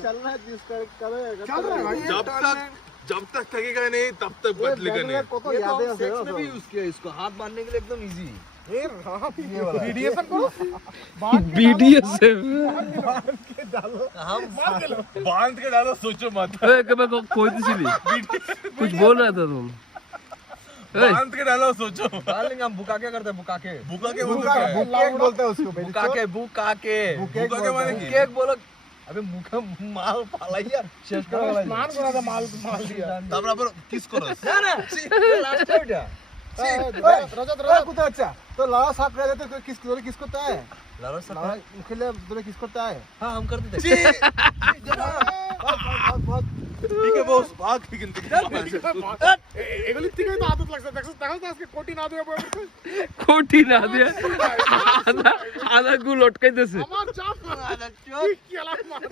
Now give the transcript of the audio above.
चलना है जिसका करो चल रहा है भाई, जब तक थकेगा नहीं तब तक बदलेगा नहीं। को तो याद है सेक्स में भी यूज किया इसको, हाथ बांधने के लिए एकदम इजी। बीडीएसएफ करो बीडीएसएफ हम बांध के डालो, सोचो मत। कोई कुछ बोल रहा था तुम। बांध के डालो, सोचो। डाल लेंगे हम। बुका क्या करते हैं? बुका के बुका के बोलते हैं। बुकेक बोलते हैं उसको बुका के बुका के बुका के माने की? केक बोलो। अबे मुखा माल पालाइया शेष करो वाला मान को ना माल दिया তারপর কিস করো। ना ना लास्ट टाइम क्या रजत कुछ अच्छा तो लाला साफ कर देते किस किस करता है लाला सब लाला खेले तुझे किस करता है हां हम करते थे। बहुत ठीक है बॉस, भाग ठीक है। এগুলি থেকে তো আদত লাগছে দেখছ আজকে কোটি না দেবে কোটি না দিয়ে আধা আধা গুল লটকাইতেছে আমার চাপ কি কি আলাদা মাথা